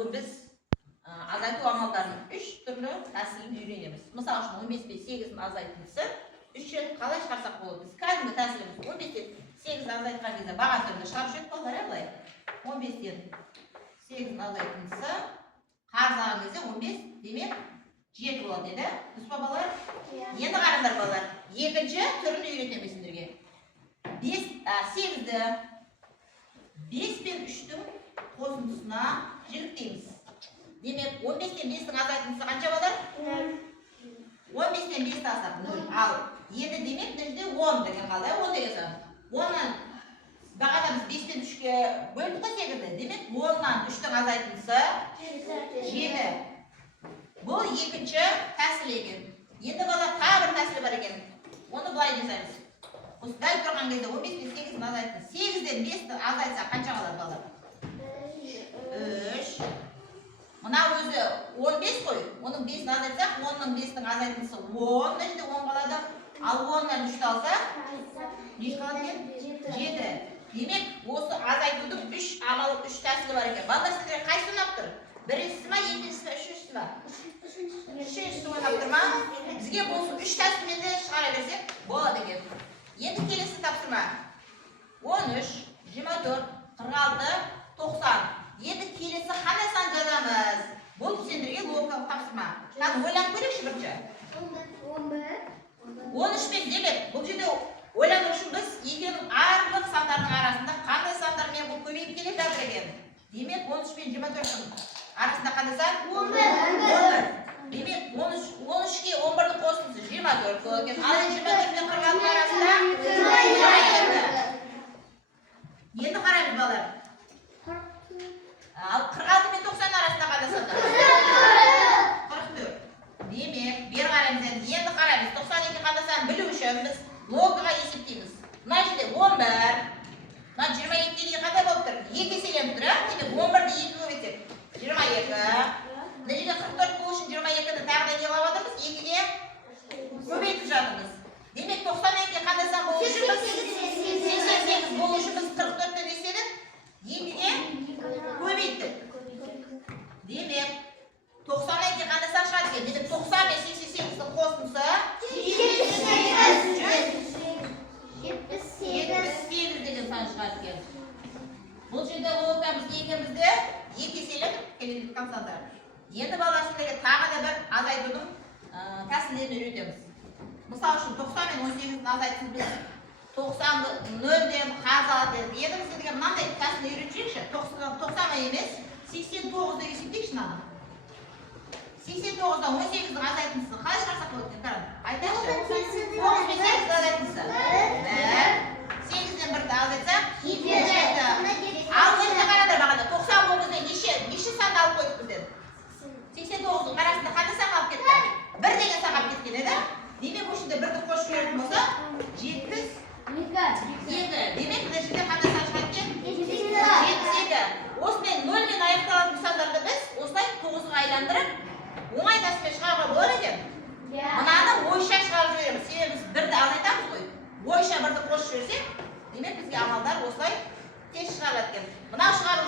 бүгін біз азайту амалдарының 3 түрлі тәсілін үйренеміз. Мысалы үшін 15 пен 8-ін азайтындысы 3-ін қалай шығарсақ болады? Біз кәдімгі тәсіліміз 15-тен 8-ін азайтқан кезде баған түрінде шығарып жүрдік балалар, былай. 15-тен 8-ін азайтындысы қарызаған кезде 15, демек 7 болады еді. Дұрыс па балалар? Енді қараңдар балалар. Екінші түрін үйретемін сендерге. 8-ді 5 пен 3-тің қосындысына жіктейміз. Демек 15-тен 5-тің азайтындысы қанша балалар? 15-тен 5-ті азап 0. Ал енді демек нешеде 10 деген қалды. 10 деген сан. 10-нан бағана біз 5-тен 3-ке бөлдік қой 8-ді. Демек 10-нан 3-тің азайтындысы 7. Бұл екінші тәсіл екен. Енді бала тағы бір тәсілі бар екен. Оны былай жасаймыз. Осы дәл тұрған кезде 15 пен 8-ін азайтын. 8-ден 5-ті азайтса қанша қалады балалар? 3. Мына өзі 15 қой. Оның 5-ін азайтсақ, 10-ның 5-тің азайтындысы 10. Нешеде 10 қалады. Ал 10-нан 3-ті алсақ, неше қалады екен? 7. Демек, осы азайтудың 3 амалы, 3 тәсілі бар екен. Балалар сіздерге қайсысы ұнап тұр? Біріншісі ма, екіншісі ма, үшіншісі ма? Үшіншісі ойнап тұр ма? Бізге осы 3 тәсілмен де шығара берсек болады екен. Енді келесі тапсырма. 13, 24, 46, 90. Енді келесі қандай сан жазамыз? Бұл сендерге логикалық тапсырма. Қазір ойланып көрейікші бірінші. 13 пен демек, бұл жерде ойлану үшін біз екеуінің арлық сандардың арасында қандай сандармен бұл көбейіп келе жатыр екен. Демек 13 пен 24-дің арасында қандай сан? 11. Демек 13-ке 11-дің қосындысы 24 болады екен. Ал 24 пен 46 арасында 27. Енді қараймыз балалар. Ал 46 мен 90 арасында қандай сандар? 44. Демек, бері қараймыз енді. Енді қараймыз. 92 қандай сан білу үшін біз логикаға есептейміз. Мына жерде 11. Мына 22-ге дейін қандай болып тұр? 2 еселеніп тұр, демек 11-ді 2 көбейтсек 22. Мына жерде 44 болу үшін 22-ді тағы да не қылып отырмыз? 2-ге көбейтіп жатырмыз. Демек 92-ге қандай сан болу үшін біз 88 болу үшін біз 44-тен не істедік? 2-ге көбейттік. Демек 92-ге қандай сан шығады екен? Демек 90 мен 88-дің қосындысы 78 деген сан шығады екен. Бұл жерде логикамыз екеумізді 2 еселеніп келе жатқан сандар. Енді балалар сіздерге тағы да бір азайтудың тәсілдерін үйретеміз. Мысалы үшін 90 мен 18-дің азайтысын біз 90-ды 0-ден қарыз алады дедік. Енді біз сіздерге мынандай тәсіл үйретейікші. 90 емес, 89-ды есептейікші мынаны. 89-дан 18-дің азайтындысын қалай шығарсақ болады екен? Қараңыз. Айтайықшы. 9 мен 8-дің азайтындысы 1. 8-ден 1-ді азайтсақ 7. Ал енді қараңдар бағана 90 бұл бізде неше санды алып қойдық бізден? 89-дің арасында қандай сан қалып кетті? 1 деген сан қалып кеткен еді. Демек осы жерде 1-ді қосып жіберетін болса 72. Демек мына жерде қандай сан шығады екен? 72. Осымен 0 мен аяқталатын сандарды біз осылай 9-ға айландырып оңай тәсілмен шығаруға болады екен. Мынаны ойша шығарып жібереміз. Себебі біз 1-ді азайтамыз ғой. Ойша 1-ді қосып жіберсек, демек бізге амалдар осылай тез шығарылады екен. Мынау шығарып